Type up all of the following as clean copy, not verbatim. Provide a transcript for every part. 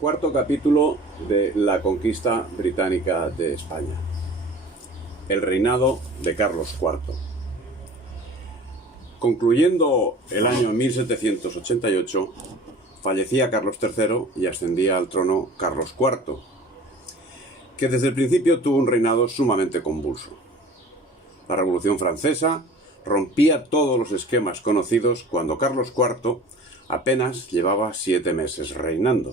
Cuarto capítulo de la conquista británica de España. El reinado de Carlos IV. Concluyendo el año 1788, fallecía Carlos III y ascendía al trono Carlos IV, que desde el principio tuvo un reinado sumamente convulso. La Revolución Francesa rompía todos los esquemas conocidos cuando Carlos IV apenas llevaba 7 meses reinando,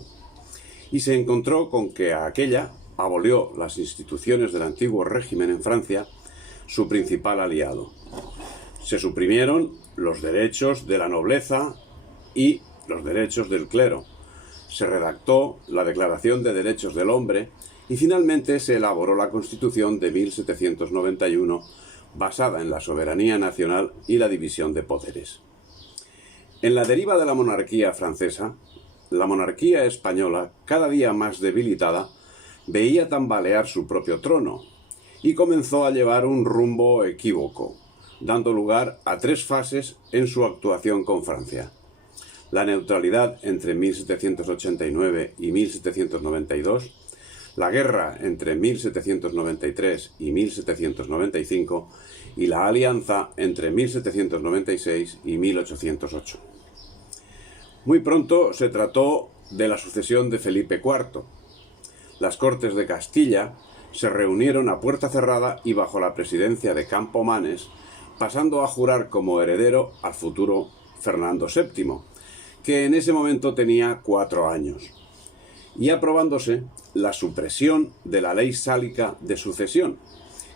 y se encontró con que aquella abolió las instituciones del antiguo régimen en Francia, su principal aliado. Se suprimieron los derechos de la nobleza y los derechos del clero. Se redactó la Declaración de Derechos del Hombre y finalmente se elaboró la Constitución de 1791, basada en la soberanía nacional y la división de poderes. En la deriva de la monarquía francesa, la monarquía española, cada día más debilitada, veía tambalear su propio trono y comenzó a llevar un rumbo equívoco, dando lugar a 3 fases en su actuación con Francia. La neutralidad entre 1789 y 1792, la guerra entre 1793 y 1795 y la alianza entre 1796 y 1808. Muy pronto se trató de la sucesión de Felipe IV. Las Cortes de Castilla se reunieron a puerta cerrada y bajo la presidencia de Campomanes, pasando a jurar como heredero al futuro Fernando VII, que en ese momento tenía 4 años, y aprobándose la supresión de la ley sálica de sucesión,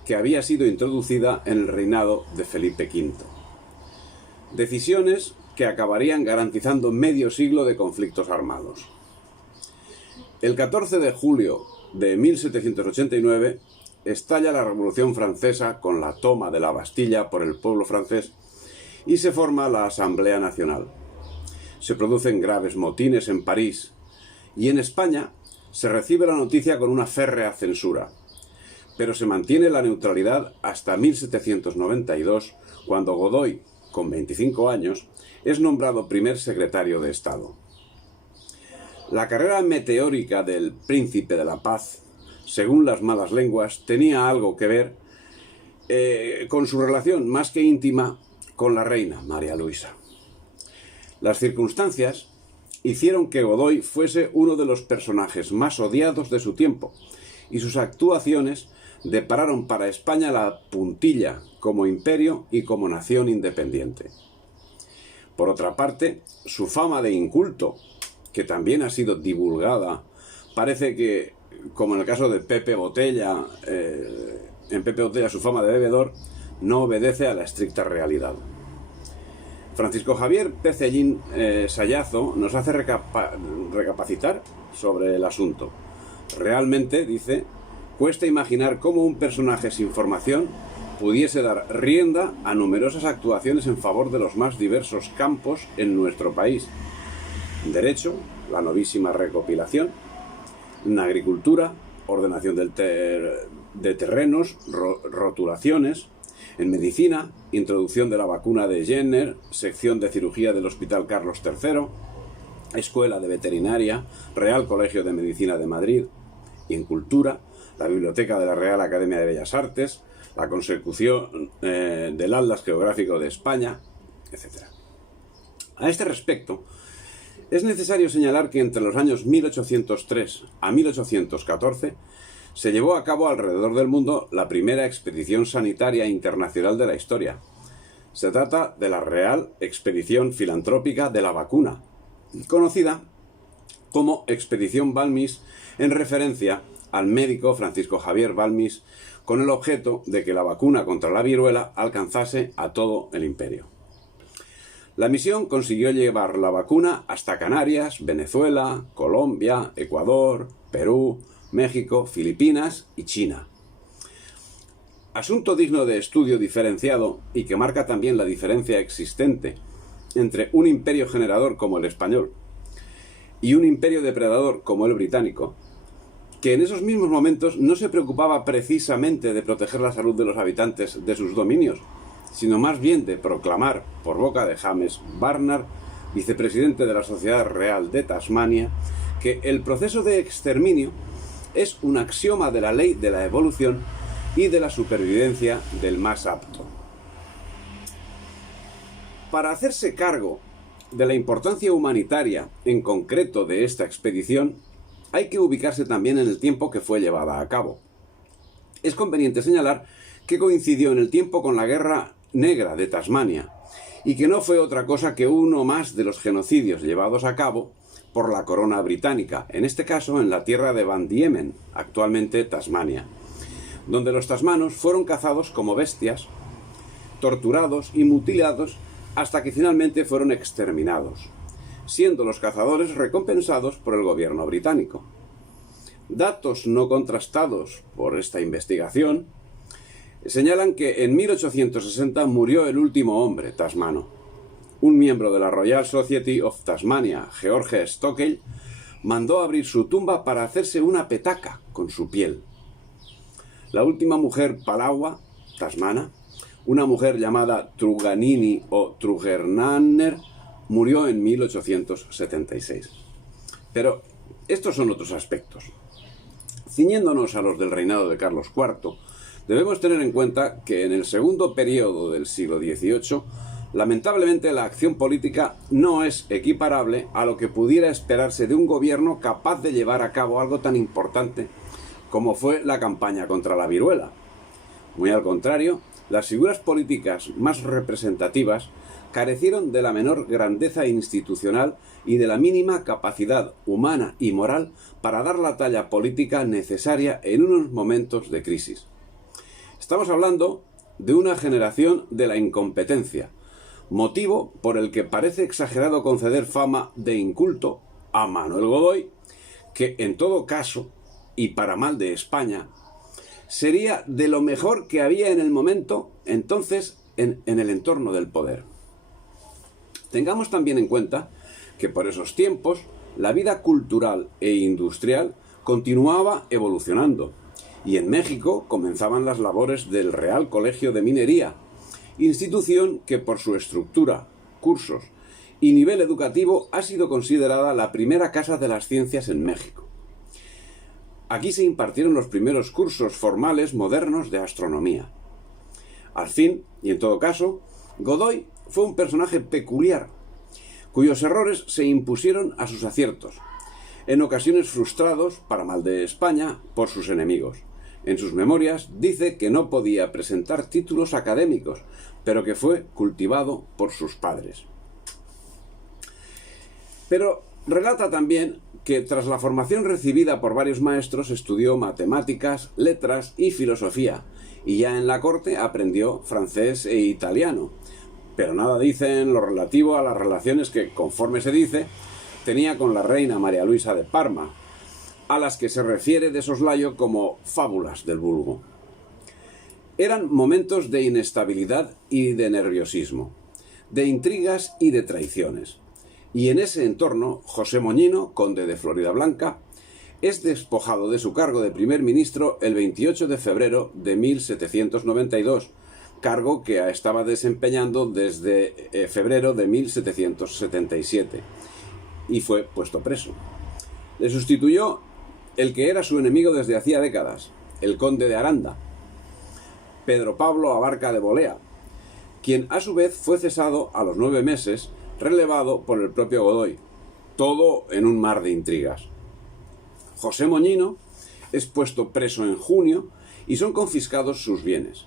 que había sido introducida en el reinado de Felipe V. Decisiones que acabarían garantizando medio siglo de conflictos armados. El 14 de julio de 1789 estalla la Revolución Francesa con la toma de la Bastilla por el pueblo francés y se forma la Asamblea Nacional. Se producen graves motines en París y en España se recibe la noticia con una férrea censura, pero se mantiene la neutralidad hasta 1792, cuando Godoy, con 25 años, es nombrado primer secretario de Estado. La carrera meteórica del Príncipe de la Paz, según las malas lenguas, tenía algo que ver con su relación más que íntima con la reina María Luisa. Las circunstancias hicieron que Godoy fuese uno de los personajes más odiados de su tiempo, y sus actuaciones depararon para España la puntilla como imperio y como nación independiente. Por otra parte, su fama de inculto, que también ha sido divulgada, parece que, como en el caso de Pepe Botella, en Pepe Botella su fama de bebedor no obedece a la estricta realidad. Francisco Javier Pecellín Sayazo nos hace recapacitar sobre el asunto. Realmente, dice, cuesta imaginar cómo un personaje sin formación pudiese dar rienda a numerosas actuaciones en favor de los más diversos campos en nuestro país. Derecho, la novísima recopilación, en agricultura, ordenación de terrenos, rotulaciones, en medicina, introducción de la vacuna de Jenner, sección de cirugía del Hospital Carlos III, Escuela de Veterinaria, Real Colegio de Medicina de Madrid, y en cultura, la Biblioteca de la Real Academia de Bellas Artes, la consecución del Atlas Geográfico de España, etc. A este respecto, es necesario señalar que entre los años 1803 a 1814 se llevó a cabo alrededor del mundo la primera expedición sanitaria internacional de la historia. Se trata de la Real Expedición Filantrópica de la Vacuna, conocida como Expedición Balmis en referencia al médico Francisco Javier Balmis, con el objeto de que la vacuna contra la viruela alcanzase a todo el imperio. La misión consiguió llevar la vacuna hasta Canarias, Venezuela, Colombia, Ecuador, Perú, México, Filipinas y China. Asunto digno de estudio diferenciado y que marca también la diferencia existente entre un imperio generador como el español y un imperio depredador como el británico, que en esos mismos momentos no se preocupaba precisamente de proteger la salud de los habitantes de sus dominios, sino más bien de proclamar, por boca de James Barnard, vicepresidente de la Sociedad Real de Tasmania, que el proceso de exterminio es un axioma de la ley de la evolución y de la supervivencia del más apto. Para hacerse cargo de la importancia humanitaria en concreto de esta expedición, hay que ubicarse también en el tiempo que fue llevada a cabo. Es conveniente señalar que coincidió en el tiempo con la Guerra Negra de Tasmania, y que no fue otra cosa que uno más de los genocidios llevados a cabo por la corona británica, en este caso en la tierra de Van Diemen, actualmente Tasmania, donde los tasmanos fueron cazados como bestias, torturados y mutilados hasta que finalmente fueron exterminados, siendo los cazadores recompensados por el gobierno británico. Datos no contrastados por esta investigación señalan que en 1860 murió el último hombre tasmano. Un miembro de la Royal Society of Tasmania, George Stockel, mandó abrir su tumba para hacerse una petaca con su piel. La última mujer palagua, tasmana, una mujer llamada Truganini o Trugernanner, murió en 1876. Pero estos son otros aspectos. Ciñéndonos a los del reinado de Carlos IV, debemos tener en cuenta que en el segundo periodo del siglo XVIII, lamentablemente la acción política no es equiparable a lo que pudiera esperarse de un gobierno capaz de llevar a cabo algo tan importante como fue la campaña contra la viruela. Muy al contrario, las figuras políticas más representativas carecieron de la menor grandeza institucional y de la mínima capacidad humana y moral para dar la talla política necesaria en unos momentos de crisis. Estamos hablando de una generación de la incompetencia, motivo por el que parece exagerado conceder fama de inculto a Manuel Godoy, que en todo caso, y para mal de España, sería de lo mejor que había en el momento entonces en el entorno del poder. Tengamos también en cuenta que por esos tiempos la vida cultural e industrial continuaba evolucionando, y en México comenzaban las labores del Real Colegio de Minería, institución que por su estructura, cursos y nivel educativo ha sido considerada la primera casa de las ciencias en México. Aquí se impartieron los primeros cursos formales modernos de astronomía. Al fin, y en todo caso, Godoy fue un personaje peculiar, cuyos errores se impusieron a sus aciertos, en ocasiones frustrados, para mal de España, por sus enemigos. En sus memorias dice que no podía presentar títulos académicos, pero que fue cultivado por sus padres. Pero relata también que tras la formación recibida por varios maestros estudió matemáticas, letras y filosofía, y ya en la corte aprendió francés e italiano. Pero nada dice en lo relativo a las relaciones que, conforme se dice, tenía con la reina María Luisa de Parma, a las que se refiere de soslayo como fábulas del vulgo. Eran momentos de inestabilidad y de nerviosismo, de intrigas y de traiciones. Y en ese entorno, José Moñino, conde de Floridablanca, es despojado de su cargo de primer ministro el 28 de febrero de 1792, cargo que estaba desempeñando desde febrero de 1777, y fue puesto preso. Le sustituyó el que era su enemigo desde hacía décadas, el conde de Aranda, Pedro Pablo Abarca de Bolea, quien a su vez fue cesado a los 9 meses, relevado por el propio Godoy, todo en un mar de intrigas. José Moñino es puesto preso en junio y son confiscados sus bienes.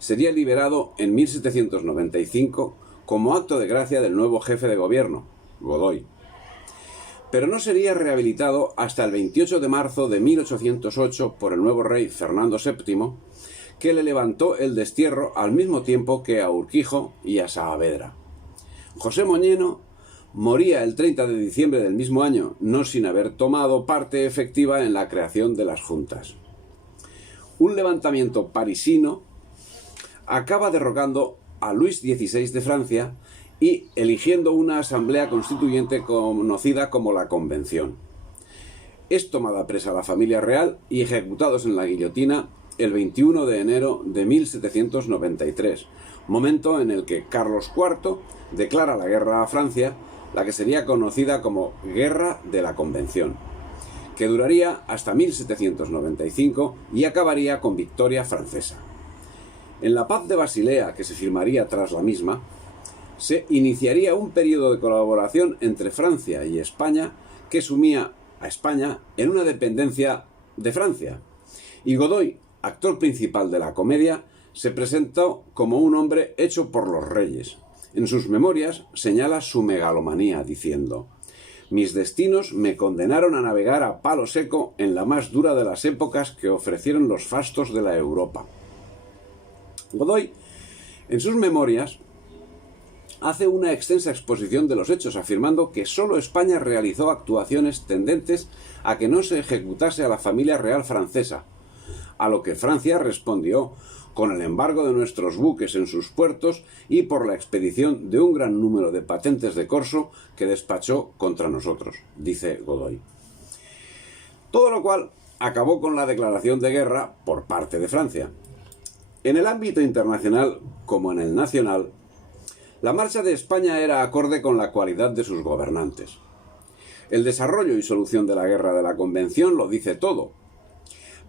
Sería liberado en 1795 como acto de gracia del nuevo jefe de gobierno, Godoy. Pero no sería rehabilitado hasta el 28 de marzo de 1808 por el nuevo rey Fernando VII, que le levantó el destierro al mismo tiempo que a Urquijo y a Saavedra. José Moñino moría el 30 de diciembre del mismo año, no sin haber tomado parte efectiva en la creación de las juntas. Un levantamiento parisino acaba derrocando a Luis XVI de Francia y eligiendo una asamblea constituyente conocida como la Convención. Es tomada presa la familia real y ejecutados en la guillotina el 21 de enero de 1793, momento en el que Carlos IV declara la guerra a Francia la que sería conocida como Guerra de la Convención, que duraría hasta 1795 y acabaría con victoria francesa. En la Paz de Basilea, que se firmaría tras la misma, se iniciaría un periodo de colaboración entre Francia y España que sumía a España en una dependencia de Francia. Y Godoy, actor principal de la comedia, se presentó como un hombre hecho por los reyes. En sus memorias señala su megalomanía diciendo: «Mis destinos me condenaron a navegar a palo seco en la más dura de las épocas que ofrecieron los fastos de la Europa». Godoy, en sus memorias, hace una extensa exposición de los hechos, afirmando que sólo España realizó actuaciones tendentes a que no se ejecutase a la familia real francesa, a lo que Francia respondió con el embargo de nuestros buques en sus puertos y por la expedición de un gran número de patentes de corso que despachó contra nosotros, dice Godoy. Todo lo cual acabó con la declaración de guerra por parte de Francia. En el ámbito internacional, como en el nacional, la marcha de España era acorde con la cualidad de sus gobernantes. El desarrollo y solución de la Guerra de la Convención lo dice todo.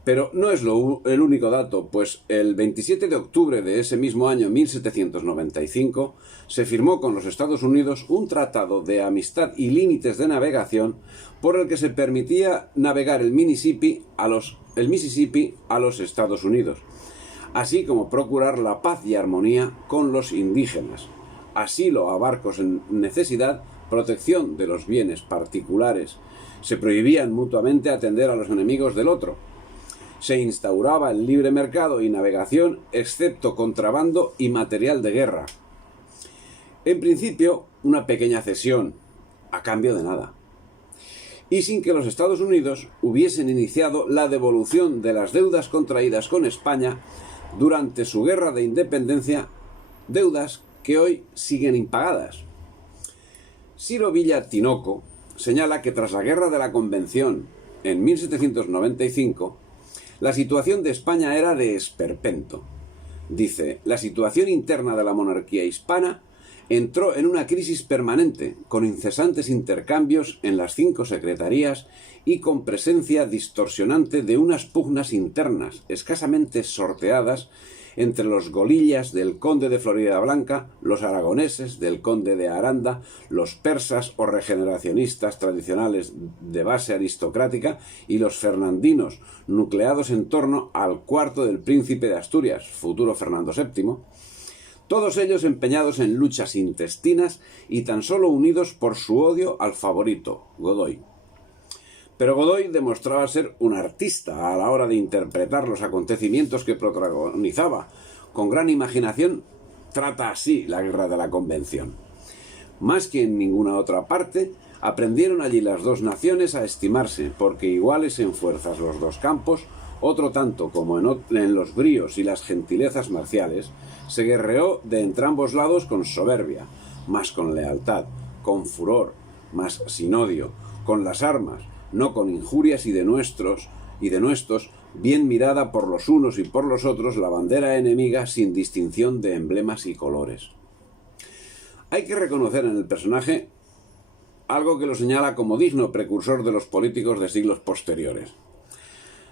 Pero no es el único dato, pues el 27 de octubre de ese mismo año 1795 se firmó con los Estados Unidos un tratado de amistad y límites de navegación por el que se permitía navegar el Mississippi a los Estados Unidos, así como procurar la paz y armonía con los indígenas, asilo a barcos en necesidad, protección de los bienes particulares. Se prohibían mutuamente atender a los enemigos del otro. Se instauraba el libre mercado y navegación, excepto contrabando y material de guerra. En principio, una pequeña cesión, a cambio de nada. Y sin que los Estados Unidos hubiesen iniciado la devolución de las deudas contraídas con España durante su guerra de independencia, deudas que hoy siguen impagadas. Ciro Villa Tinoco señala que tras la Guerra de la Convención, en 1795, la situación de España era de esperpento. Dice: la situación interna de la monarquía hispana entró en una crisis permanente, con incesantes intercambios en las 5 secretarías y con presencia distorsionante de unas pugnas internas, escasamente sorteadas, entre los golillas del conde de Floridablanca, los aragoneses del conde de Aranda, los persas o regeneracionistas tradicionales de base aristocrática y los fernandinos, nucleados en torno al cuarto del príncipe de Asturias, futuro Fernando VII, todos ellos empeñados en luchas intestinas y tan solo unidos por su odio al favorito, Godoy. Pero Godoy demostraba ser un artista a la hora de interpretar los acontecimientos que protagonizaba. Con gran imaginación trata así la Guerra de la Convención. Más que en ninguna otra parte, aprendieron allí las dos naciones a estimarse, porque iguales en fuerzas los dos campos, otro tanto como en los bríos y las gentilezas marciales, se guerreó de entrambos lados con soberbia, más con lealtad, con furor, más sin odio, con las armas, no con injurias y denuestos, bien mirada por los unos y por los otros la bandera enemiga sin distinción de emblemas y colores. Hay que reconocer en el personaje algo que lo señala como digno precursor de los políticos de siglos posteriores.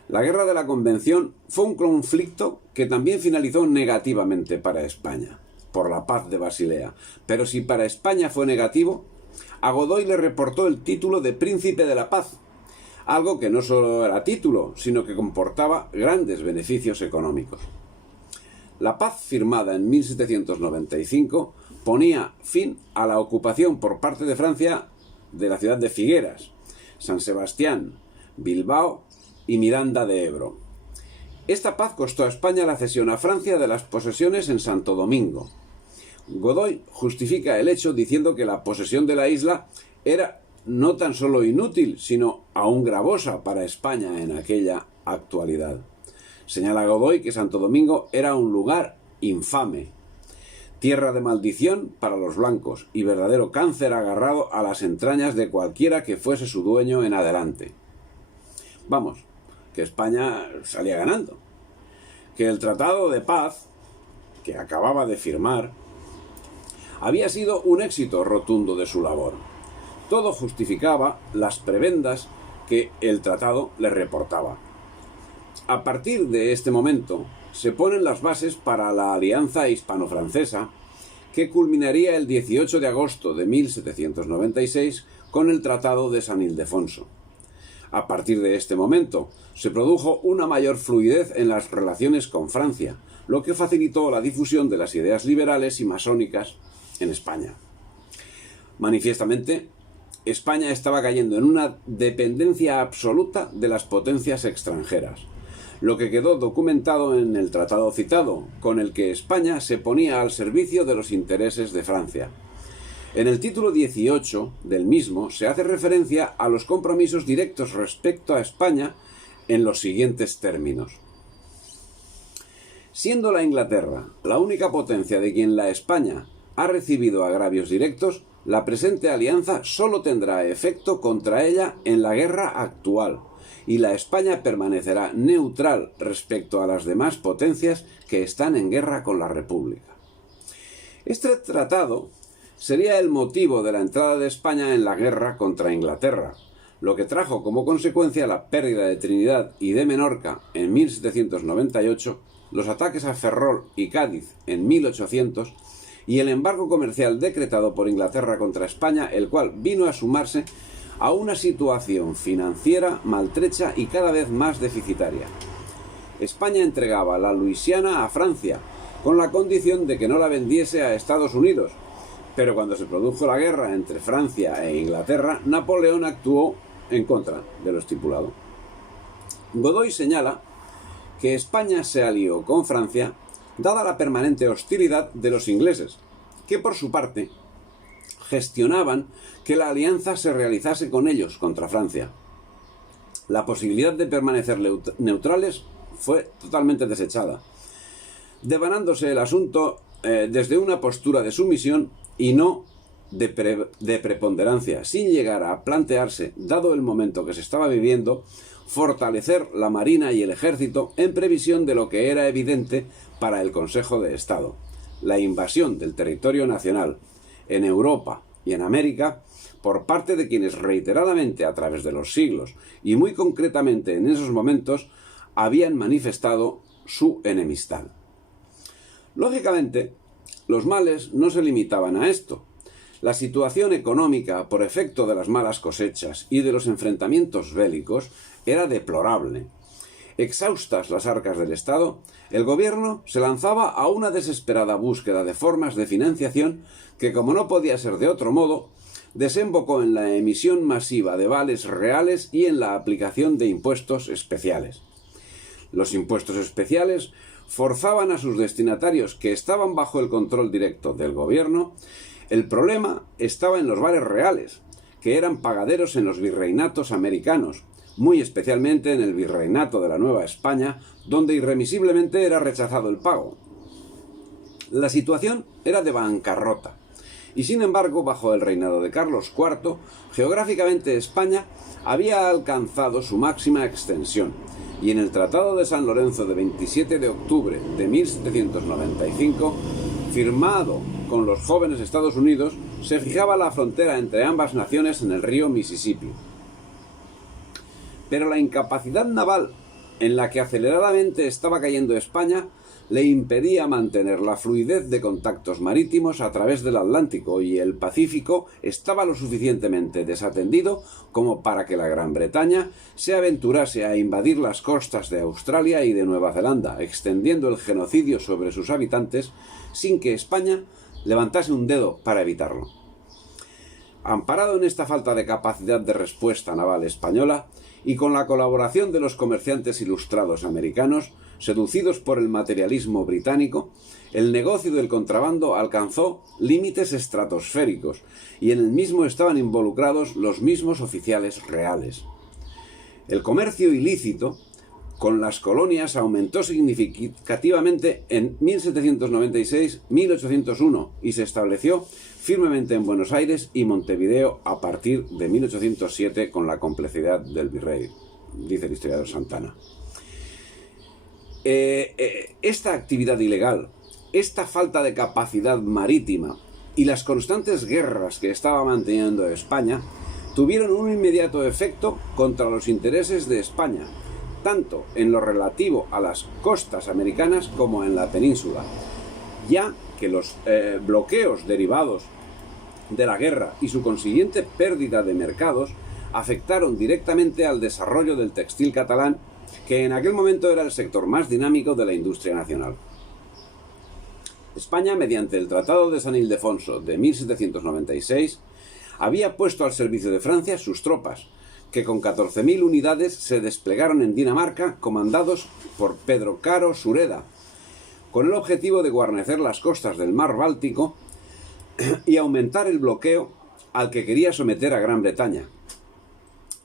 La Guerra de la Convención fue un conflicto que también finalizó negativamente para España, por la Paz de Basilea. Pero si para España fue negativo, a Godoy le reportó el título de Príncipe de la Paz, algo que no solo era título, sino que comportaba grandes beneficios económicos. La paz firmada en 1795 ponía fin a la ocupación por parte de Francia de la ciudad de Figueras, San Sebastián, Bilbao y Miranda de Ebro. Esta paz costó a España la cesión a Francia de las posesiones en Santo Domingo. Godoy justifica el hecho diciendo que la posesión de la isla era no tan solo inútil, sino aún gravosa para España en aquella actualidad. Señala Godoy que Santo Domingo era un lugar infame, tierra de maldición para los blancos y verdadero cáncer agarrado a las entrañas de cualquiera que fuese su dueño en adelante. Vamos, que España salía ganando, que el Tratado de Paz, que acababa de firmar, había sido un éxito rotundo de su labor. todo justificaba las prebendas que el tratado le reportaba. A partir de este momento se ponen las bases para la alianza hispano-francesa, que culminaría el 18 de agosto de 1796 con el Tratado de San Ildefonso. A partir de este momento se produjo una mayor fluidez en las relaciones con Francia, lo que facilitó la difusión de las ideas liberales y masónicas en España. Manifiestamente, España estaba cayendo en una dependencia absoluta de las potencias extranjeras, lo que quedó documentado en el tratado citado, con el que España se ponía al servicio de los intereses de Francia. En el título 18 del mismo se hace referencia a los compromisos directos respecto a España en los siguientes términos. Siendo la Inglaterra la única potencia de quien la España ha recibido agravios directos, la presente alianza solo tendrá efecto contra ella en la guerra actual, y la España permanecerá neutral respecto a las demás potencias que están en guerra con la República. Este tratado sería el motivo de la entrada de España en la guerra contra Inglaterra, lo que trajo como consecuencia la pérdida de Trinidad y de Menorca en 1798, los ataques a Ferrol y Cádiz en 1800 y el embargo comercial decretado por Inglaterra contra España, el cual vino a sumarse a una situación financiera maltrecha y cada vez más deficitaria. España entregaba la Luisiana a Francia, con la condición de que no la vendiese a Estados Unidos, pero cuando se produjo la guerra entre Francia e Inglaterra, Napoleón actuó en contra de lo estipulado. Godoy señala que España se alió con Francia dada la permanente hostilidad de los ingleses, que por su parte gestionaban que la alianza se realizase con ellos contra Francia. La posibilidad de permanecer neutrales fue totalmente desechada, devanándose el asunto desde una postura de sumisión y no de preponderancia, sin llegar a plantearse, dado el momento que se estaba viviendo, fortalecer la marina y el ejército en previsión de lo que era evidente para el Consejo de Estado: la invasión del territorio nacional en Europa y en América por parte de quienes reiteradamente a través de los siglos y muy concretamente en esos momentos habían manifestado su enemistad. Lógicamente, los males no se limitaban a esto. La situación económica, por efecto de las malas cosechas y de los enfrentamientos bélicos, era deplorable. Exhaustas las arcas del Estado, el gobierno se lanzaba a una desesperada búsqueda de formas de financiación que, como no podía ser de otro modo, desembocó en la emisión masiva de vales reales y en la aplicación de impuestos especiales. Los impuestos especiales forzaban a sus destinatarios, que estaban bajo el control directo del gobierno. El problema estaba en los vales reales, que eran pagaderos en los virreinatos americanos, muy especialmente en el virreinato de la Nueva España, donde irremisiblemente era rechazado el pago. La situación era de bancarrota, y sin embargo, bajo el reinado de Carlos IV, geográficamente España había alcanzado su máxima extensión, y en el Tratado de San Lorenzo de 27 de octubre de 1795, firmado con los jóvenes Estados Unidos, se fijaba la frontera entre ambas naciones en el río Mississippi. Pero la incapacidad naval en la que aceleradamente estaba cayendo España le impedía mantener la fluidez de contactos marítimos a través del Atlántico, y el Pacífico estaba lo suficientemente desatendido como para que la Gran Bretaña se aventurase a invadir las costas de Australia y de Nueva Zelanda, extendiendo el genocidio sobre sus habitantes sin que España levantase un dedo para evitarlo. Amparado en esta falta de capacidad de respuesta naval española, y con la colaboración de los comerciantes ilustrados americanos, seducidos por el materialismo británico, el negocio del contrabando alcanzó límites estratosféricos, y en el mismo estaban involucrados los mismos oficiales reales. El comercio ilícito con las colonias aumentó significativamente en 1796-1801 y se estableció firmemente en Buenos Aires y Montevideo a partir de 1807 con la complicidad del virrey, dice el historiador Santana. Esta actividad ilegal, esta falta de capacidad marítima y las constantes guerras que estaba manteniendo España tuvieron un inmediato efecto contra los intereses de España, tanto en lo relativo a las costas americanas como en la península, ya que los bloqueos derivados de la guerra y su consiguiente pérdida de mercados afectaron directamente al desarrollo del textil catalán, que en aquel momento era el sector más dinámico de la industria nacional. España, mediante el Tratado de San Ildefonso de 1796, había puesto al servicio de Francia sus tropas, que con 14.000 unidades se desplegaron en Dinamarca, comandados por Pedro Caro Sureda, con el objetivo de guarnecer las costas del mar Báltico y aumentar el bloqueo al que quería someter a Gran Bretaña.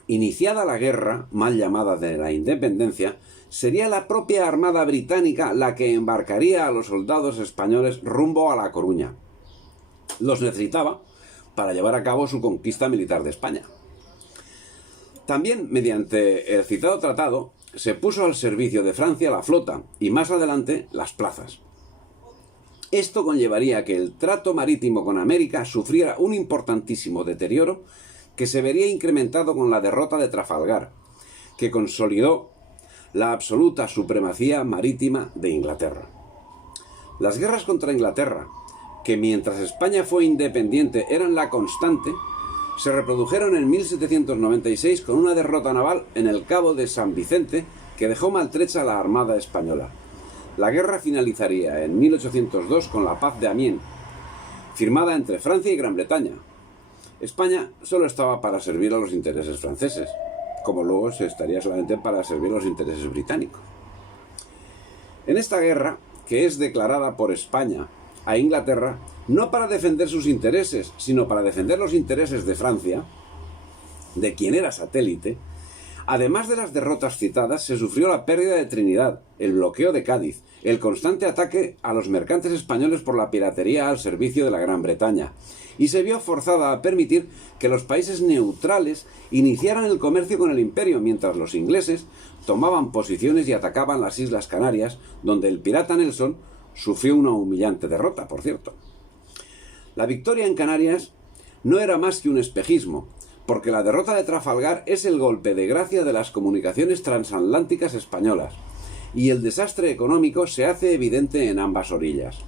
Iniciada la guerra, mal llamada de la independencia, sería la propia Armada Británica la que embarcaría a los soldados españoles rumbo a La Coruña. Los necesitaba para llevar a cabo su conquista militar de España. También, mediante el citado tratado, se puso al servicio de Francia la flota y más adelante las plazas. Esto conllevaría que el trato marítimo con América sufriera un importantísimo deterioro que se vería incrementado con la derrota de Trafalgar, que consolidó la absoluta supremacía marítima de Inglaterra. Las guerras contra Inglaterra, que mientras España fue independiente eran la constante, se reprodujeron en 1796 con una derrota naval en el Cabo de San Vicente que dejó maltrecha a la Armada española. La guerra finalizaría en 1802 con la Paz de Amiens, firmada entre Francia y Gran Bretaña. España solo estaba para servir a los intereses franceses, como luego se estaría solamente para servir a los intereses británicos. En esta guerra, que es declarada por España a Inglaterra, no para defender sus intereses, sino para defender los intereses de Francia, de quien era satélite, además de las derrotas citadas, se sufrió la pérdida de Trinidad, el bloqueo de Cádiz, el constante ataque a los mercantes españoles por la piratería al servicio de la Gran Bretaña, y se vio forzada a permitir que los países neutrales iniciaran el comercio con el imperio, mientras los ingleses tomaban posiciones y atacaban las Islas Canarias, donde el pirata Nelson sufrió una humillante derrota, por cierto. La victoria en Canarias no era más que un espejismo, porque la derrota de Trafalgar es el golpe de gracia de las comunicaciones transatlánticas españolas, y el desastre económico se hace evidente en ambas orillas.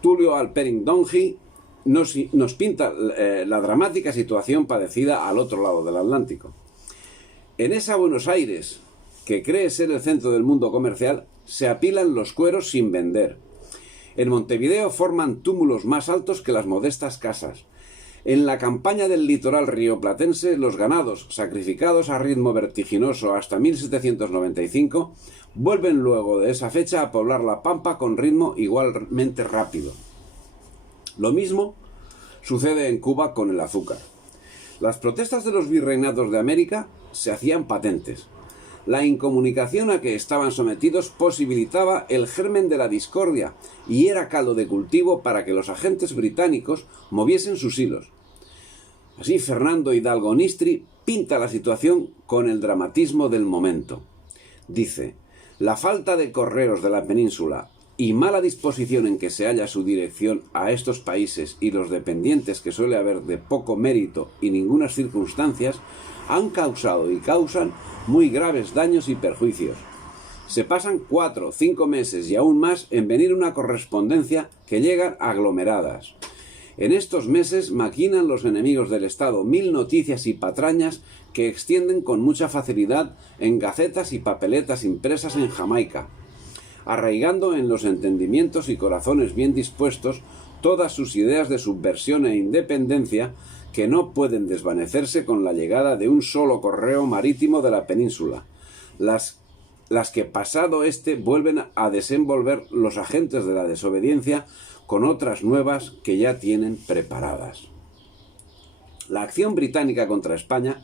Tulio Alperin Dongi nos pinta la dramática situación padecida al otro lado del Atlántico. En esa Buenos Aires, que cree ser el centro del mundo comercial, se apilan los cueros sin vender. En Montevideo forman túmulos más altos que las modestas casas. En la campaña del litoral rioplatense, los ganados, sacrificados a ritmo vertiginoso hasta 1795, vuelven luego de esa fecha a poblar la pampa con ritmo igualmente rápido. Lo mismo sucede en Cuba con el azúcar. Las protestas de los virreinatos de América se hacían patentes. La incomunicación a que estaban sometidos posibilitaba el germen de la discordia y era caldo de cultivo para que los agentes británicos moviesen sus hilos. Así Fernando Hidalgo Nistri pinta la situación con el dramatismo del momento. Dice: la falta de correos de la península y mala disposición en que se halla su dirección a estos países y los dependientes que suele haber de poco mérito y ningunas circunstancias han causado y causan muy graves daños y perjuicios. Se pasan 4 o 5 meses y aún más en venir una correspondencia que llegan aglomeradas. En estos meses maquinan los enemigos del Estado 1000 noticias y patrañas que extienden con mucha facilidad en gacetas y papeletas impresas en Jamaica, arraigando en los entendimientos y corazones bien dispuestos todas sus ideas de subversión e independencia que no pueden desvanecerse con la llegada de un solo correo marítimo de la península, las que pasado este vuelven a desenvolver los agentes de la desobediencia con otras nuevas que ya tienen preparadas. La acción británica contra España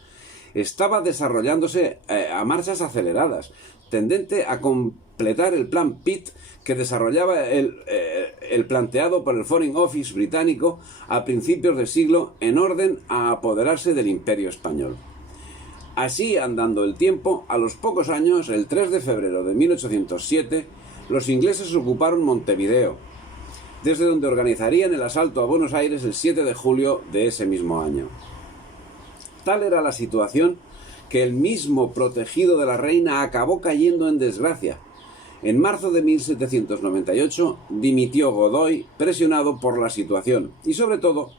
estaba desarrollándose a marchas aceleradas, tendente a completar el plan Pitt que desarrollaba el planteado por el Foreign Office británico a principios del siglo en orden a apoderarse del Imperio español. Así, andando el tiempo, a los pocos años, el 3 de febrero de 1807, los ingleses ocuparon Montevideo. desde donde organizarían el asalto a Buenos Aires el 7 de julio de ese mismo año. Tal era la situación que el mismo protegido de la reina acabó cayendo en desgracia. En marzo de 1798 dimitió Godoy, presionado por la situación y sobre todo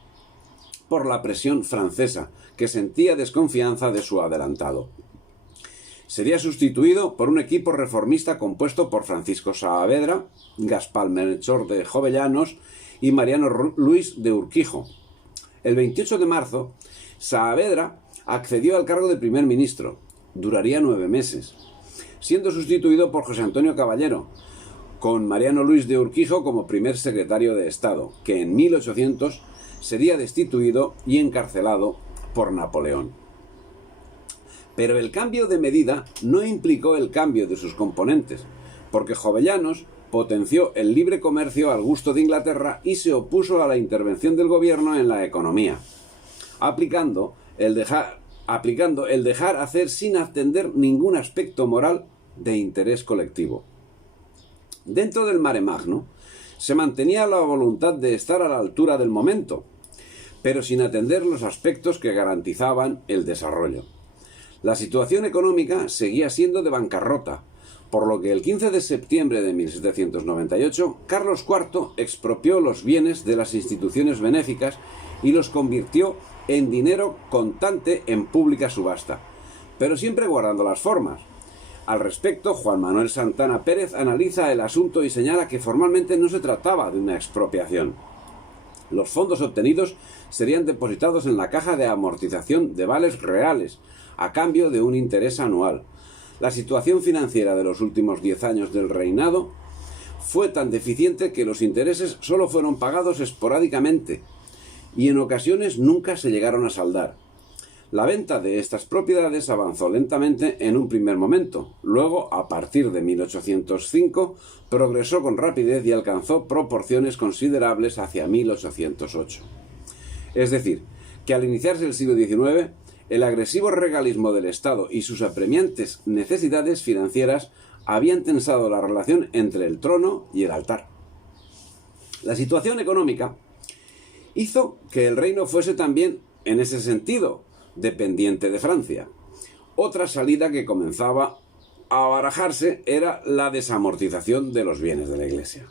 por la presión francesa, que sentía desconfianza de su adelantado. Sería sustituido por un equipo reformista compuesto por Francisco Saavedra, Gaspar Melchor de Jovellanos y Mariano Luis de Urquijo. El 28 de marzo, Saavedra accedió al cargo de primer ministro. Duraría 9 meses, siendo sustituido por José Antonio Caballero, con Mariano Luis de Urquijo como primer secretario de Estado, que en 1800 sería destituido y encarcelado por Napoleón. Pero el cambio de medida no implicó el cambio de sus componentes, porque Jovellanos potenció el libre comercio al gusto de Inglaterra y se opuso a la intervención del gobierno en la economía, aplicando el dejar hacer sin atender ningún aspecto moral de interés colectivo. Dentro del mare magno se mantenía la voluntad de estar a la altura del momento, pero sin atender los aspectos que garantizaban el desarrollo. La situación económica seguía siendo de bancarrota, por lo que el 15 de septiembre de 1798 Carlos IV expropió los bienes de las instituciones benéficas y los convirtió en dinero contante en pública subasta, pero siempre guardando las formas. Al respecto, Juan Manuel Santana Pérez analiza el asunto y señala que formalmente no se trataba de una expropiación. Los fondos obtenidos serían depositados en la caja de amortización de vales reales, a cambio de un interés anual. La situación financiera de los últimos 10 años del reinado fue tan deficiente que los intereses solo fueron pagados esporádicamente y en ocasiones nunca se llegaron a saldar. La venta de estas propiedades avanzó lentamente en un primer momento, luego, a partir de 1805, progresó con rapidez y alcanzó proporciones considerables hacia 1808. Es decir, que al iniciarse el siglo XIX, el agresivo regalismo del Estado y sus apremiantes necesidades financieras habían tensado la relación entre el trono y el altar. La situación económica hizo que el reino fuese también, en ese sentido, dependiente de Francia. Otra salida que comenzaba a barajarse era la desamortización de los bienes de la Iglesia.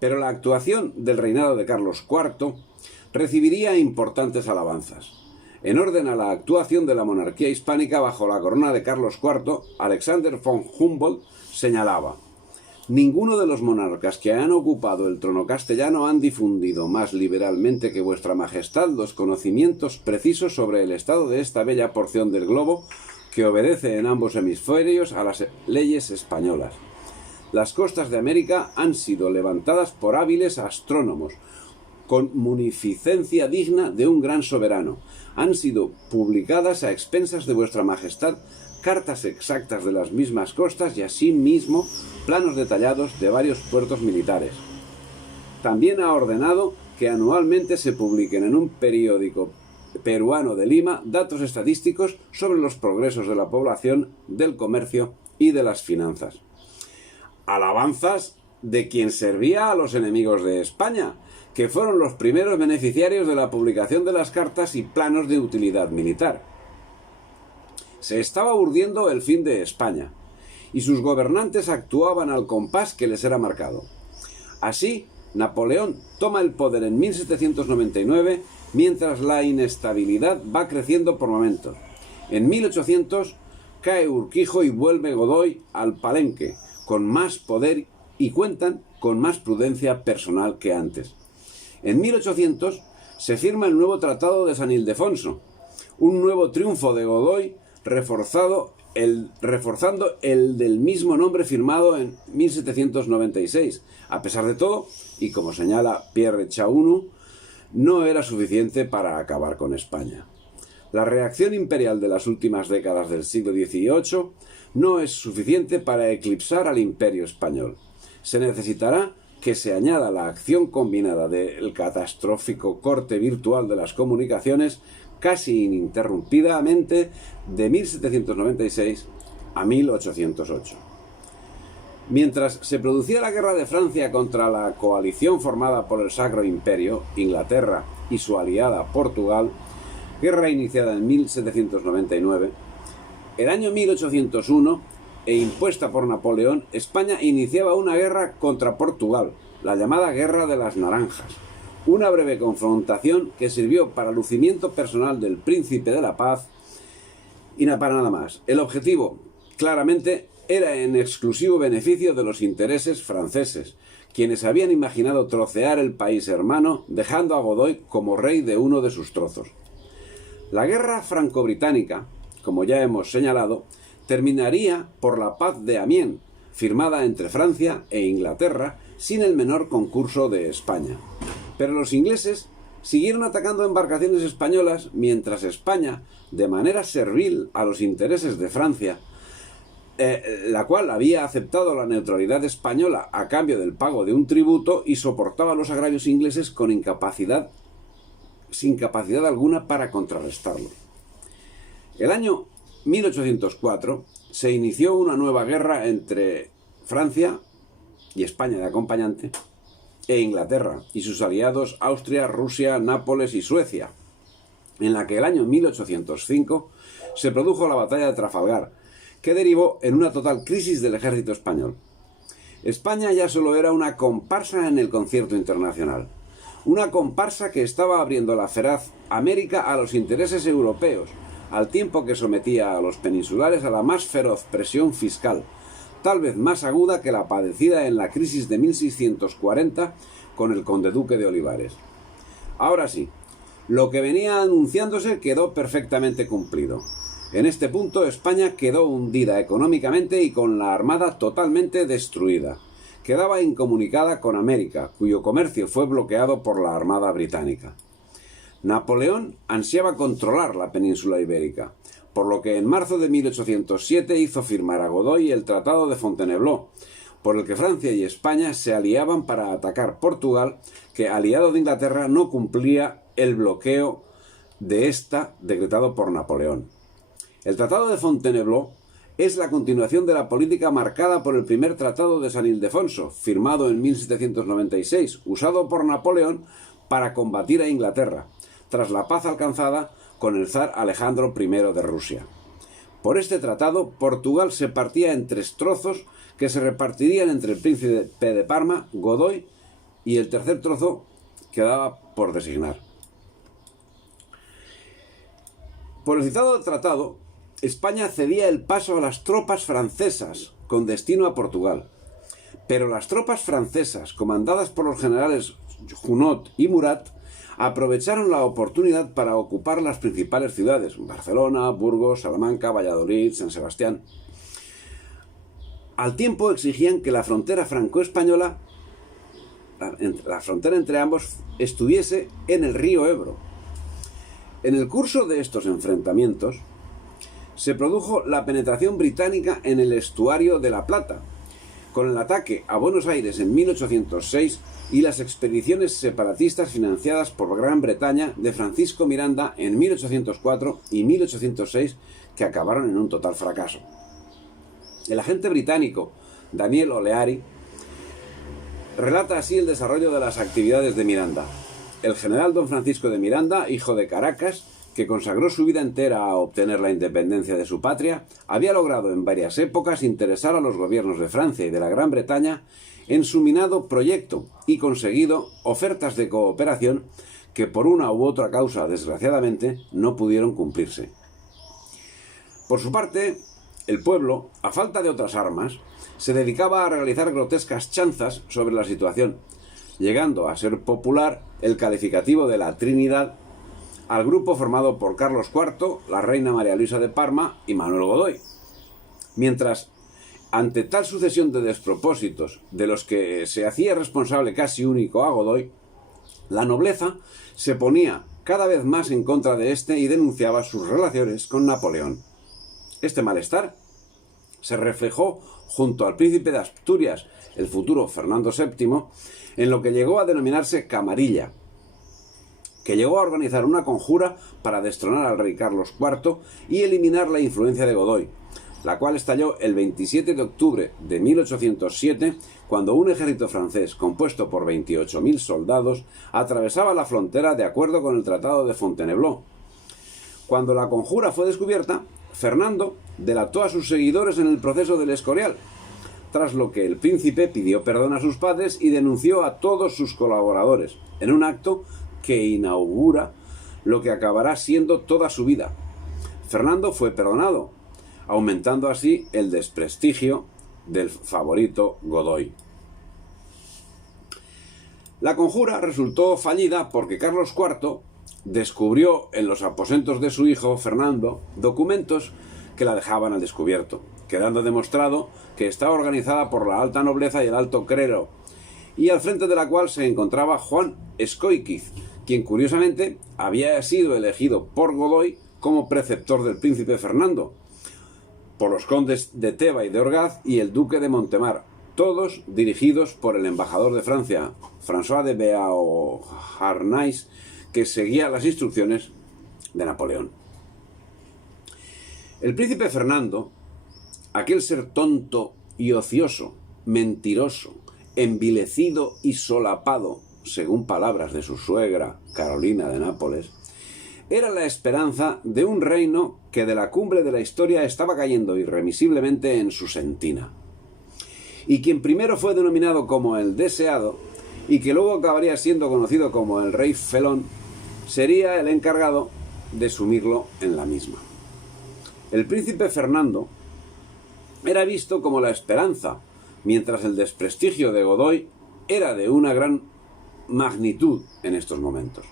Pero la actuación del reinado de Carlos IV recibiría importantes alabanzas. En orden a la actuación de la monarquía hispánica bajo la corona de Carlos IV, Alexander von Humboldt señalaba: «Ninguno de los monarcas que han ocupado el trono castellano han difundido más liberalmente que vuestra majestad los conocimientos precisos sobre el estado de esta bella porción del globo que obedece en ambos hemisferios a las leyes españolas. Las costas de América han sido levantadas por hábiles astrónomos, con munificencia digna de un gran soberano. Han sido publicadas a expensas de vuestra majestad cartas exactas de las mismas costas y asimismo planos detallados de varios puertos militares. También ha ordenado que anualmente se publiquen en un periódico peruano de Lima datos estadísticos sobre los progresos de la población, del comercio y de las finanzas». Alabanzas de quien servía a los enemigos de España, que fueron los primeros beneficiarios de la publicación de las cartas y planos de utilidad militar. Se estaba urdiendo el fin de España, y sus gobernantes actuaban al compás que les era marcado. Así, Napoleón toma el poder en 1799, mientras la inestabilidad va creciendo por momentos. En 1800 cae Urquijo y vuelve Godoy al palenque, con más poder y cuentan con más prudencia personal que antes. En 1800 se firma el nuevo Tratado de San Ildefonso, un nuevo triunfo de Godoy reforzando el del mismo nombre firmado en 1796. A pesar de todo, y como señala Pierre Chaunu, no era suficiente para acabar con España. La reacción imperial de las últimas décadas del siglo XVIII no es suficiente para eclipsar al imperio español. Se necesitará que se añada la acción combinada del catastrófico corte virtual de las comunicaciones casi ininterrumpidamente de 1796 a 1808. Mientras se producía la guerra de Francia contra la coalición formada por el Sacro Imperio, Inglaterra y su aliada Portugal, guerra iniciada en 1799, el año 1801 e impuesta por Napoleón, España iniciaba una guerra contra Portugal, la llamada Guerra de las Naranjas, una breve confrontación que sirvió para el lucimiento personal del Príncipe de la Paz y para nada más. El objetivo, claramente, era en exclusivo beneficio de los intereses franceses, quienes habían imaginado trocear el país hermano, dejando a Godoy como rey de uno de sus trozos. La guerra franco-británica, como ya hemos señalado, terminaría por la Paz de Amiens, firmada entre Francia e Inglaterra, sin el menor concurso de España. Pero los ingleses siguieron atacando embarcaciones españolas, mientras España, de manera servil a los intereses de Francia, la cual había aceptado la neutralidad española a cambio del pago de un tributo y soportaba los agravios ingleses sin capacidad alguna para contrarrestarlo. El año 1804 se inició una nueva guerra entre Francia y España de acompañante e Inglaterra y sus aliados Austria, Rusia, Nápoles y Suecia, en la que el año 1805 se produjo la batalla de Trafalgar, que derivó en una total crisis del ejército español. España ya solo era una comparsa en el concierto internacional, una comparsa que estaba abriendo la feraz América a los intereses europeos, al tiempo que sometía a los peninsulares a la más feroz presión fiscal, tal vez más aguda que la padecida en la crisis de 1640 con el conde-duque de Olivares. Ahora sí, lo que venía anunciándose quedó perfectamente cumplido. En este punto España quedó hundida económicamente y con la armada totalmente destruida. Quedaba incomunicada con América, cuyo comercio fue bloqueado por la armada británica. Napoleón ansiaba controlar la península ibérica, por lo que en marzo de 1807 hizo firmar a Godoy el Tratado de Fontainebleau, por el que Francia y España se aliaban para atacar Portugal, que, aliado de Inglaterra, no cumplía el bloqueo de esta decretado por Napoleón. El Tratado de Fontainebleau es la continuación de la política marcada por el primer Tratado de San Ildefonso, firmado en 1796, usado por Napoleón para combatir a Inglaterra, tras la paz alcanzada con el zar Alejandro I de Rusia. Por este tratado, Portugal se partía en 3 trozos que se repartirían entre el príncipe de Parma, Godoy, y el tercer trozo quedaba por designar. Por el citado tratado, España cedía el paso a las tropas francesas con destino a Portugal. Pero las tropas francesas, comandadas por los generales Junot y Murat, aprovecharon la oportunidad para ocupar las principales ciudades: Barcelona, Burgos, Salamanca, Valladolid, San Sebastián. Al tiempo exigían que la frontera franco-española, la frontera entre ambos, estuviese en el río Ebro. En el curso de estos enfrentamientos se produjo la penetración británica en el estuario de la Plata, con el ataque a Buenos Aires en 1806 y las expediciones separatistas financiadas por Gran Bretaña de Francisco Miranda en 1804 y 1806, que acabaron en un total fracaso. El agente británico Daniel O'Leary relata así el desarrollo de las actividades de Miranda. El general don Francisco de Miranda, hijo de Caracas, que consagró su vida entera a obtener la independencia de su patria, había logrado en varias épocas interesar a los gobiernos de Francia y de la Gran Bretaña en su minado proyecto y conseguido ofertas de cooperación que por una u otra causa, desgraciadamente, no pudieron cumplirse. Por su parte, el pueblo, a falta de otras armas, se dedicaba a realizar grotescas chanzas sobre la situación, llegando a ser popular el calificativo de la Trinidad al grupo formado por Carlos IV, la reina María Luisa de Parma y Manuel Godoy. Mientras, ante tal sucesión de despropósitos, de los que se hacía responsable casi único a Godoy, la nobleza se ponía cada vez más en contra de este y denunciaba sus relaciones con Napoleón. Este malestar se reflejó junto al príncipe de Asturias, el futuro Fernando VII, en lo que llegó a denominarse Camarilla, que llegó a organizar una conjura para destronar al rey Carlos IV y eliminar la influencia de Godoy, la cual estalló el 27 de octubre de 1807, cuando un ejército francés compuesto por 28.000 soldados atravesaba la frontera de acuerdo con el Tratado de Fontainebleau. Cuando la conjura fue descubierta, Fernando delató a sus seguidores en el proceso del Escorial, tras lo que el príncipe pidió perdón a sus padres y denunció a todos sus colaboradores, en un acto que inaugura lo que acabará siendo toda su vida. Fernando fue perdonado, aumentando así el desprestigio del favorito Godoy. La conjura resultó fallida porque Carlos IV descubrió en los aposentos de su hijo Fernando documentos que la dejaban al descubierto, quedando demostrado que estaba organizada por la alta nobleza y el alto clero, y al frente de la cual se encontraba Juan Escóiquiz, quien curiosamente había sido elegido por Godoy como preceptor del príncipe Fernando, por los condes de Teba y de Orgaz y el duque de Montemar, todos dirigidos por el embajador de Francia, François de Beauharnais, que seguía las instrucciones de Napoleón. El príncipe Fernando, aquel ser tonto y ocioso, mentiroso, envilecido y solapado, según palabras de su suegra, Carolina de Nápoles, era la esperanza de un reino que de la cumbre de la historia estaba cayendo irremisiblemente en su sentina. Y quien primero fue denominado como el deseado, y que luego acabaría siendo conocido como el rey felón, sería el encargado de sumirlo en la misma. El príncipe Fernando era visto como la esperanza, mientras el desprestigio de Godoy era de una gran magnitud en estos momentos.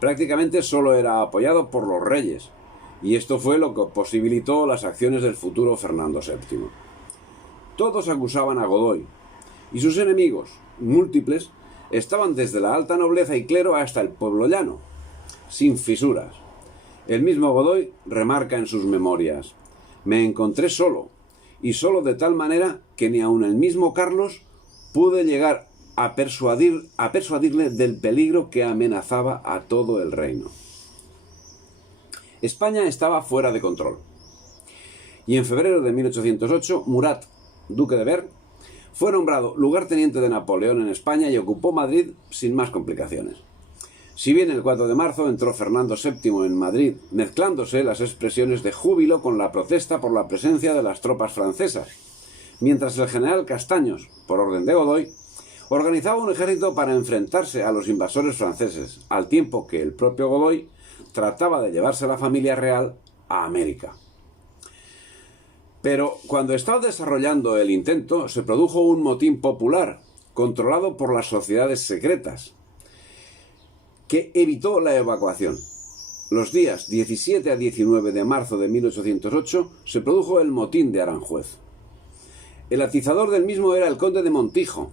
Prácticamente solo era apoyado por los reyes, y esto fue lo que posibilitó las acciones del futuro Fernando VII. Todos acusaban a Godoy, y sus enemigos, múltiples, estaban desde la alta nobleza y clero hasta el pueblo llano, sin fisuras. El mismo Godoy remarca en sus memorias: «Me encontré solo, y solo de tal manera que ni aun el mismo Carlos pude llegar a persuadirle del peligro que amenazaba a todo el reino». España estaba fuera de control, y en febrero de 1808 Murat, duque de Berg, fue nombrado lugarteniente de Napoleón en España y ocupó Madrid sin más complicaciones. Si bien el 4 de marzo entró Fernando VII en Madrid, mezclándose las expresiones de júbilo con la protesta por la presencia de las tropas francesas, mientras el general Castaños, por orden de Godoy, organizaba un ejército para enfrentarse a los invasores franceses, al tiempo que el propio Godoy trataba de llevarse a la familia real a América. Pero cuando estaba desarrollando el intento, se produjo un motín popular, controlado por las sociedades secretas, que evitó la evacuación. Los días 17 a 19 de marzo de 1808 se produjo el motín de Aranjuez. El atizador del mismo era el conde de Montijo,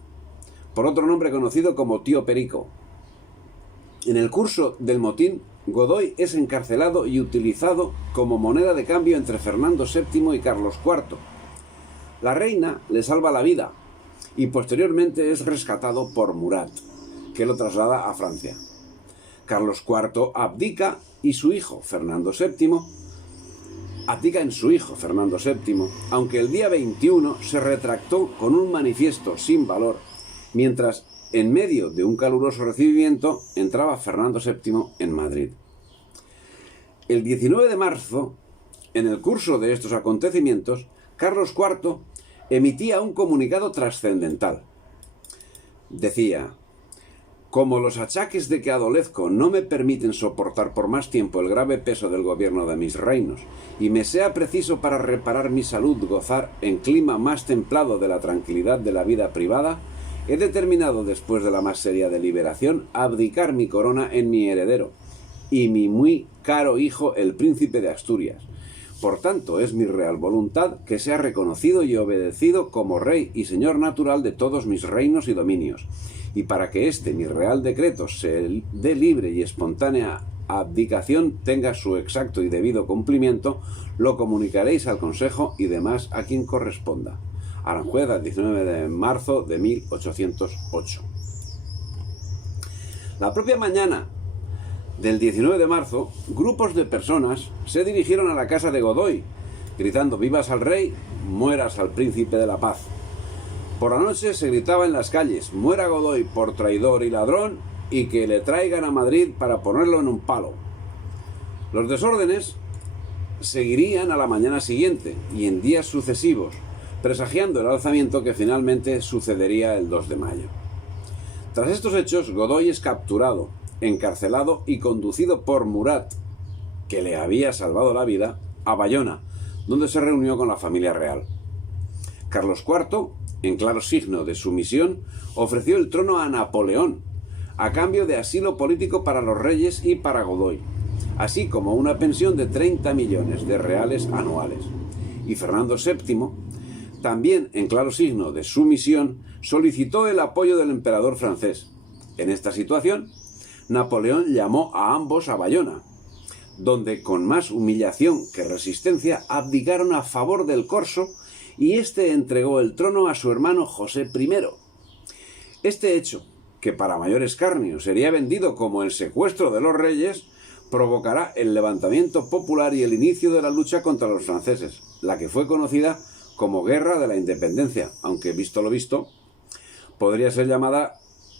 por otro nombre conocido como Tío Perico. En el curso del motín, Godoy es encarcelado y utilizado como moneda de cambio entre Fernando VII y Carlos IV. La reina le salva la vida y posteriormente es rescatado por Murat, que lo traslada a Francia. Carlos IV abdica y su hijo, Fernando VII, abdica en su hijo, Fernando VII, aunque el día 21 se retractó con un manifiesto sin valor, mientras en medio de un caluroso recibimiento entraba Fernando VII en Madrid. El 19 de marzo, en el curso de estos acontecimientos, Carlos IV emitía un comunicado trascendental. Decía: «Como los achaques de que adolezco no me permiten soportar por más tiempo el grave peso del gobierno de mis reinos, y me sea preciso para reparar mi salud gozar en clima más templado de la tranquilidad de la vida privada, he determinado, después de la más seria deliberación, abdicar mi corona en mi heredero, y mi muy caro hijo, el príncipe de Asturias. Por tanto, es mi real voluntad que sea reconocido y obedecido como rey y señor natural de todos mis reinos y dominios, y para que este mi real decreto se dé libre y espontánea abdicación tenga su exacto y debido cumplimiento, lo comunicaréis al Consejo y demás a quien corresponda». Aranjuez, el 19 de marzo de 1808. La propia mañana del 19 de marzo, grupos de personas se dirigieron a la casa de Godoy, gritando vivas al rey, mueras al príncipe de la paz. Por la noche se gritaba en las calles, muera Godoy por traidor y ladrón, y que le traigan a Madrid para ponerlo en un palo. Los desórdenes seguirían a la mañana siguiente y en días sucesivos, presagiando el alzamiento que finalmente sucedería el 2 de mayo. Tras estos hechos, Godoy es capturado, encarcelado y conducido por Murat, que le había salvado la vida, a Bayona, donde se reunió con la familia real. Carlos IV, en claro signo de sumisión, ofreció el trono a Napoleón, a cambio de asilo político para los reyes y para Godoy, así como una pensión de 30 millones de reales anuales. Y Fernando VII, también en claro signo de sumisión, solicitó el apoyo del emperador francés. En esta situación, Napoleón llamó a ambos a Bayona, donde con más humillación que resistencia abdicaron a favor del corso y éste entregó el trono a su hermano José I. Este hecho, que para mayor escarnio sería vendido como el secuestro de los reyes, provocará el levantamiento popular y el inicio de la lucha contra los franceses, la que fue conocida como Guerra de la Independencia, aunque visto lo visto, podría ser llamada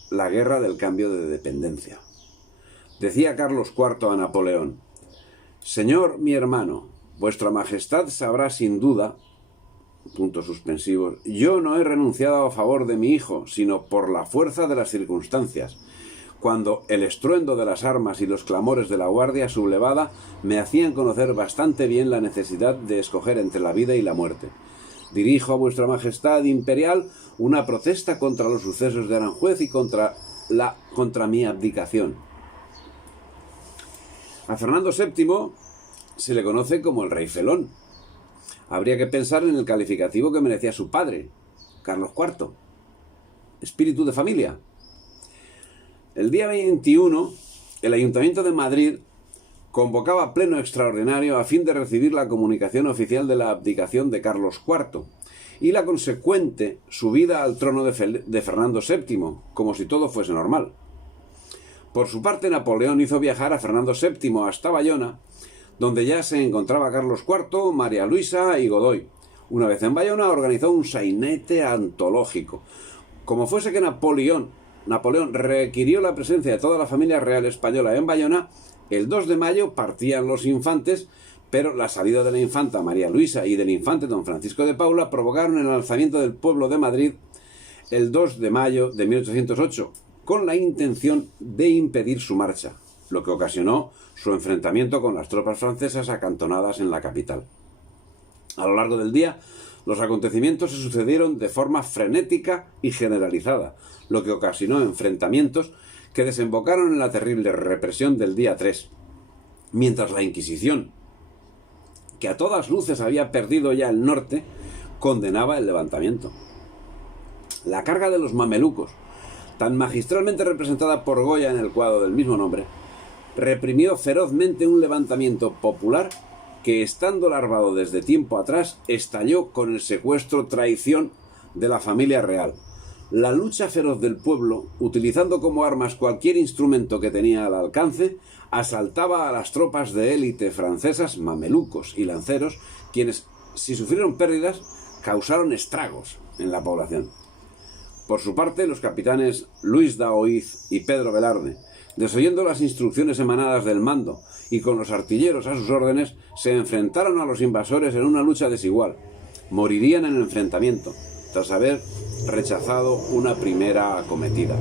la Guerra del Cambio de Dependencia. Decía Carlos IV a Napoleón: «Señor mi hermano, vuestra majestad sabrá sin duda, puntos suspensivos, yo no he renunciado a favor de mi hijo, sino por la fuerza de las circunstancias, cuando el estruendo de las armas y los clamores de la guardia sublevada me hacían conocer bastante bien la necesidad de escoger entre la vida y la muerte. Dirijo a vuestra majestad imperial una protesta contra los sucesos de Aranjuez y contra mi abdicación». A Fernando VII se le conoce como el rey felón. Habría que pensar en el calificativo que merecía su padre, Carlos IV. Espíritu de familia. El día 21, el Ayuntamiento de Madrid convocaba pleno extraordinario a fin de recibir la comunicación oficial de la abdicación de Carlos IV y la consecuente subida al trono de Fernando VII, como si todo fuese normal. Por su parte, Napoleón hizo viajar a Fernando VII hasta Bayona, donde ya se encontraba Carlos IV, María Luisa y Godoy. Una vez en Bayona, organizó un sainete antológico. Como fuese que Napoleón requirió la presencia de toda la familia real española en Bayona, el 2 de mayo partían los infantes, pero la salida de la infanta María Luisa y del infante don Francisco de Paula provocaron el alzamiento del pueblo de Madrid el 2 de mayo de 1808, con la intención de impedir su marcha, lo que ocasionó su enfrentamiento con las tropas francesas acantonadas en la capital. A lo largo del día, los acontecimientos se sucedieron de forma frenética y generalizada, lo que ocasionó enfrentamientos que desembocaron en la terrible represión del día 3, mientras la Inquisición, que a todas luces había perdido ya el norte, condenaba el levantamiento. La carga de los mamelucos, tan magistralmente representada por Goya en el cuadro del mismo nombre, reprimió ferozmente un levantamiento popular que, estando larvado desde tiempo atrás, estalló con el secuestro-traición de la familia real. La lucha feroz del pueblo, utilizando como armas cualquier instrumento que tenía al alcance, asaltaba a las tropas de élite francesas, mamelucos y lanceros, quienes, si sufrieron pérdidas, causaron estragos en la población. Por su parte, los capitanes Luis Daoiz y Pedro Velarde, desoyendo las instrucciones emanadas del mando y con los artilleros a sus órdenes, se enfrentaron a los invasores en una lucha desigual. Morirían en el enfrentamiento, tras haber rechazado una primera acometida.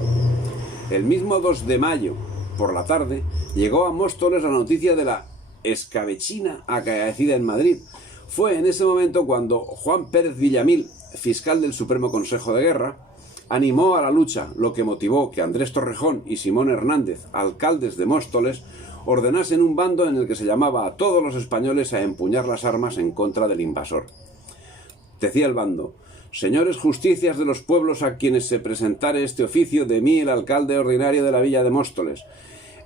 El mismo 2 de mayo, por la tarde, llegó a Móstoles la noticia de la escabechina acaecida en Madrid. Fue en ese momento cuando Juan Pérez Villamil, fiscal del Supremo Consejo de Guerra, animó a la lucha, lo que motivó que Andrés Torrejón y Simón Hernández, alcaldes de Móstoles, ordenasen un bando en el que se llamaba a todos los españoles a empuñar las armas en contra del invasor. Decía el bando: «Señores justicias de los pueblos a quienes se presentare este oficio, de mí, el alcalde ordinario de la villa de Móstoles,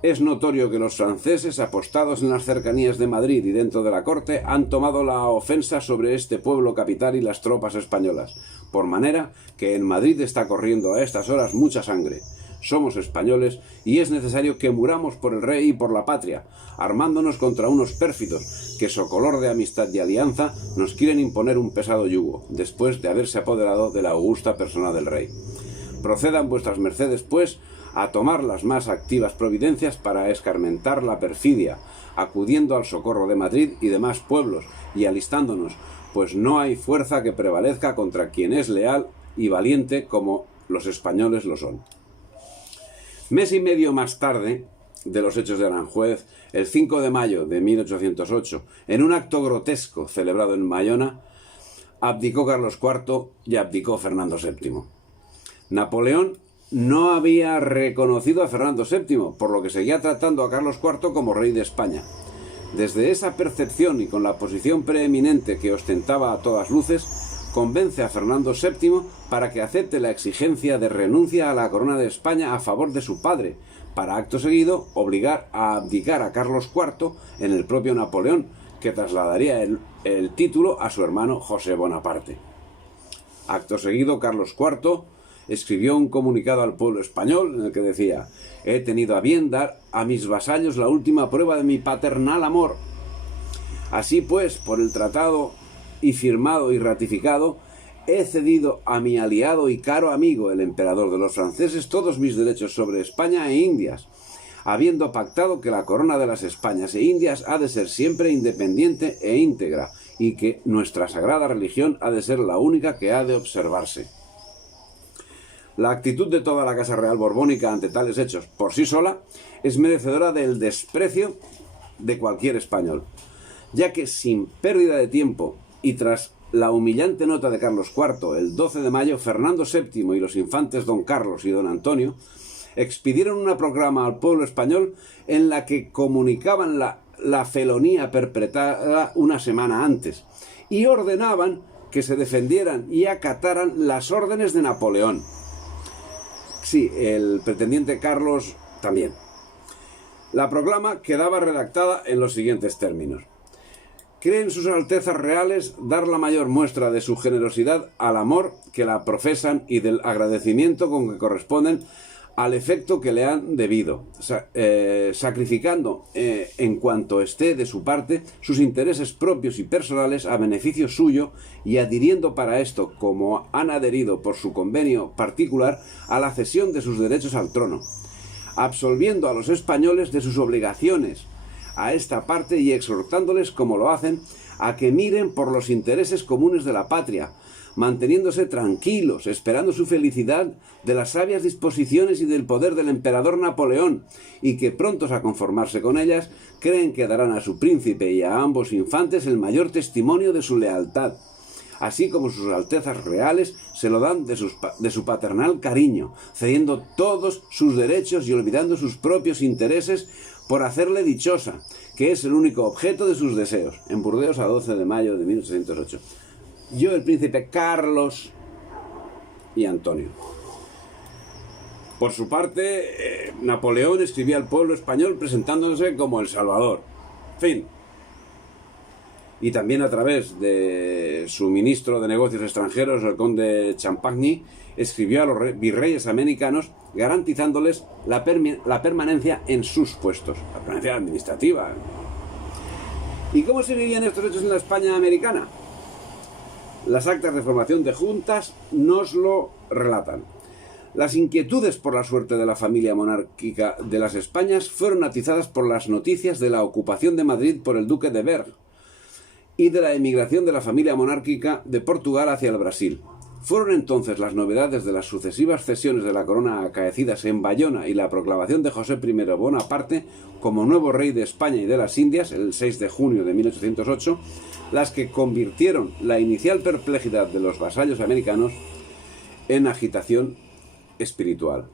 es notorio que los franceses, apostados en las cercanías de Madrid y dentro de la corte, han tomado la ofensa sobre este pueblo capital y las tropas españolas, por manera que en Madrid está corriendo a estas horas mucha sangre. somos españoles y es necesario que muramos por el rey y por la patria, armándonos contra unos pérfidos que, socolor de amistad y alianza, nos quieren imponer un pesado yugo, después de haberse apoderado de la augusta persona del rey. Procedan vuestras mercedes, pues, a tomar las más activas providencias para escarmentar la perfidia, acudiendo al socorro de Madrid y demás pueblos, y alistándonos, pues no hay fuerza que prevalezca contra quien es leal y valiente como los españoles lo son. Mes y medio más tarde de los hechos de Aranjuez, el 5 de mayo de 1808, en un acto grotesco celebrado en Bayona, abdicó Carlos IV y abdicó Fernando VII. Napoleón no había reconocido a Fernando VII, por lo que seguía tratando a Carlos IV como rey de España. Desde esa percepción y con la posición preeminente que ostentaba a todas luces, convence a Fernando VII para que acepte la exigencia de renuncia a la corona de España a favor de su padre, para acto seguido obligar a abdicar a Carlos IV en el propio Napoleón, que trasladaría el título a su hermano José Bonaparte. Acto seguido, Carlos IV escribió un comunicado al pueblo español en el que decía: «He tenido a bien dar a mis vasallos la última prueba de mi paternal amor. Así pues, por el tratado y firmado y ratificado, he cedido a mi aliado y caro amigo, el emperador de los franceses, todos mis derechos sobre España e Indias, habiendo pactado que la corona de las Españas e Indias ha de ser siempre independiente e íntegra, y que nuestra sagrada religión ha de ser la única que ha de observarse». La actitud de toda la Casa Real Borbónica ante tales hechos, por sí sola, es merecedora del desprecio de cualquier español, ya que sin pérdida de tiempo y tras la humillante nota de Carlos IV, el 12 de mayo, Fernando VII y los infantes don Carlos y don Antonio expidieron una proclama al pueblo español en la que comunicaban la felonía perpetrada una semana antes y ordenaban que se defendieran y acataran las órdenes de Napoleón. Sí, el pretendiente Carlos también. La proclama quedaba redactada en los siguientes términos: «Creen sus altezas reales dar la mayor muestra de su generosidad al amor que la profesan y del agradecimiento con que corresponden al efecto que le han debido, sacrificando en cuanto esté de su parte sus intereses propios y personales a beneficio suyo y adhiriendo para esto, como han adherido por su convenio particular, a la cesión de sus derechos al trono, absolviendo a los españoles de sus obligaciones a esta parte y exhortándoles, como lo hacen, a que miren por los intereses comunes de la patria, manteniéndose tranquilos, esperando su felicidad de las sabias disposiciones y del poder del emperador Napoleón, y que prontos a conformarse con ellas, creen que darán a su príncipe y a ambos infantes el mayor testimonio de su lealtad, así como sus altezas reales se lo dan de su paternal cariño, cediendo todos sus derechos y olvidando sus propios intereses por hacerle dichosa, que es el único objeto de sus deseos». En Burdeos, a 12 de mayo de 1808. Yo, el príncipe Carlos y Antonio. Por su parte, Napoleón escribía al pueblo español presentándose como el Salvador. Fin. Y también a través de su ministro de Negocios Extranjeros, el conde Champagny, escribió a los virreyes americanos garantizándoles la permanencia en sus puestos, la permanencia administrativa. ¿Y cómo se vivían estos hechos en la España americana? Las actas de formación de juntas nos lo relatan. Las inquietudes por la suerte de la familia monárquica de las Españas fueron atizadas por las noticias de la ocupación de Madrid por el duque de Berg y de la emigración de la familia monárquica de Portugal hacia el Brasil. Fueron entonces las novedades de las sucesivas cesiones de la corona acaecidas en Bayona y la proclamación de José I Bonaparte como nuevo rey de España y de las Indias, el 6 de junio de 1808, las que convirtieron la inicial perplejidad de los vasallos americanos en agitación espiritual.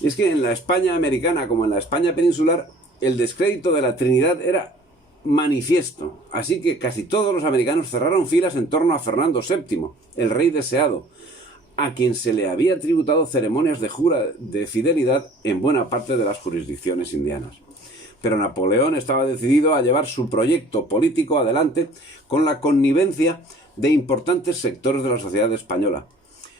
Y es que en la España americana como en la España peninsular, el descrédito de la Trinidad era manifiesto, así que casi todos los americanos cerraron filas en torno a Fernando VII, el rey deseado, a quien se le había tributado ceremonias de jura de fidelidad en buena parte de las jurisdicciones indianas. Pero Napoleón estaba decidido a llevar su proyecto político adelante con la connivencia de importantes sectores de la sociedad española.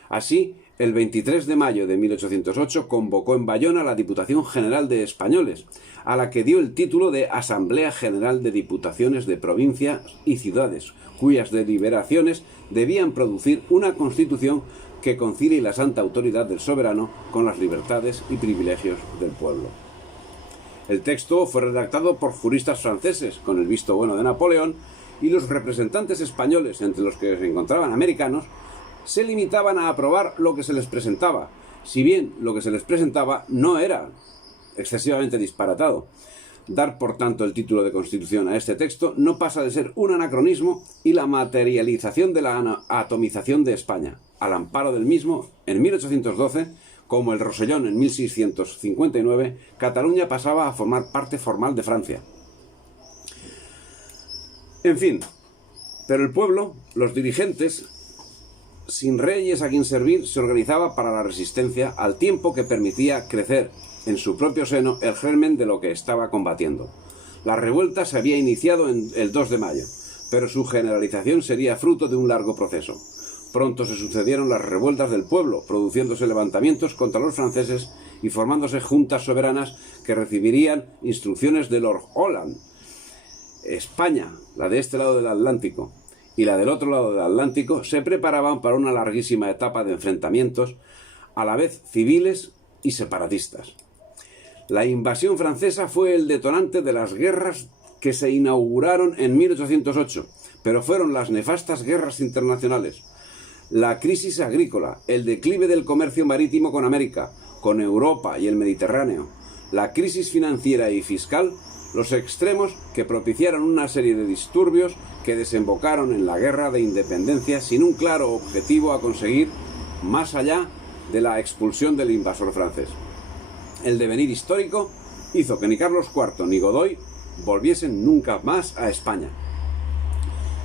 Así, el 23 de mayo de 1808 convocó en Bayona la Diputación General de Españoles, a la que dio el título de Asamblea General de Diputaciones de Provincias y Ciudades, cuyas deliberaciones debían producir una constitución que concilie la santa autoridad del soberano con las libertades y privilegios del pueblo. El texto fue redactado por juristas franceses, con el visto bueno de Napoleón, y los representantes españoles, entre los que se encontraban americanos, se limitaban a aprobar lo que se les presentaba, si bien lo que se les presentaba no era excesivamente disparatado. Dar, por tanto, el título de Constitución a este texto no pasa de ser un anacronismo y la materialización de la atomización de España. Al amparo del mismo, en 1812, como el Rosellón en 1659, Cataluña pasaba a formar parte formal de Francia. En fin, pero el pueblo, los dirigentes, sin reyes a quien servir, se organizaba para la resistencia al tiempo que permitía crecer en su propio seno el germen de lo que estaba combatiendo. La revuelta se había iniciado el 2 de mayo, pero su generalización sería fruto de un largo proceso. Pronto se sucedieron las revueltas del pueblo, produciéndose levantamientos contra los franceses y formándose juntas soberanas que recibirían instrucciones de Lord Holland. España, la de este lado del Atlántico, y la del otro lado del Atlántico se preparaban para una larguísima etapa de enfrentamientos, a la vez civiles y separatistas. La invasión francesa fue el detonante de las guerras que se inauguraron en 1808, pero fueron las nefastas guerras internacionales, la crisis agrícola, el declive del comercio marítimo con América, con Europa y el Mediterráneo, la crisis financiera y fiscal, los extremos que propiciaron una serie de disturbios que desembocaron en la guerra de independencia sin un claro objetivo a conseguir más allá de la expulsión del invasor francés. El devenir histórico hizo que ni Carlos IV ni Godoy volviesen nunca más a España.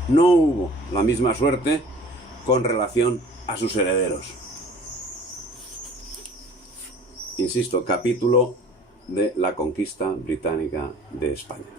No hubo la misma suerte con relación a sus herederos. Insisto, capítulo de la conquista británica de España.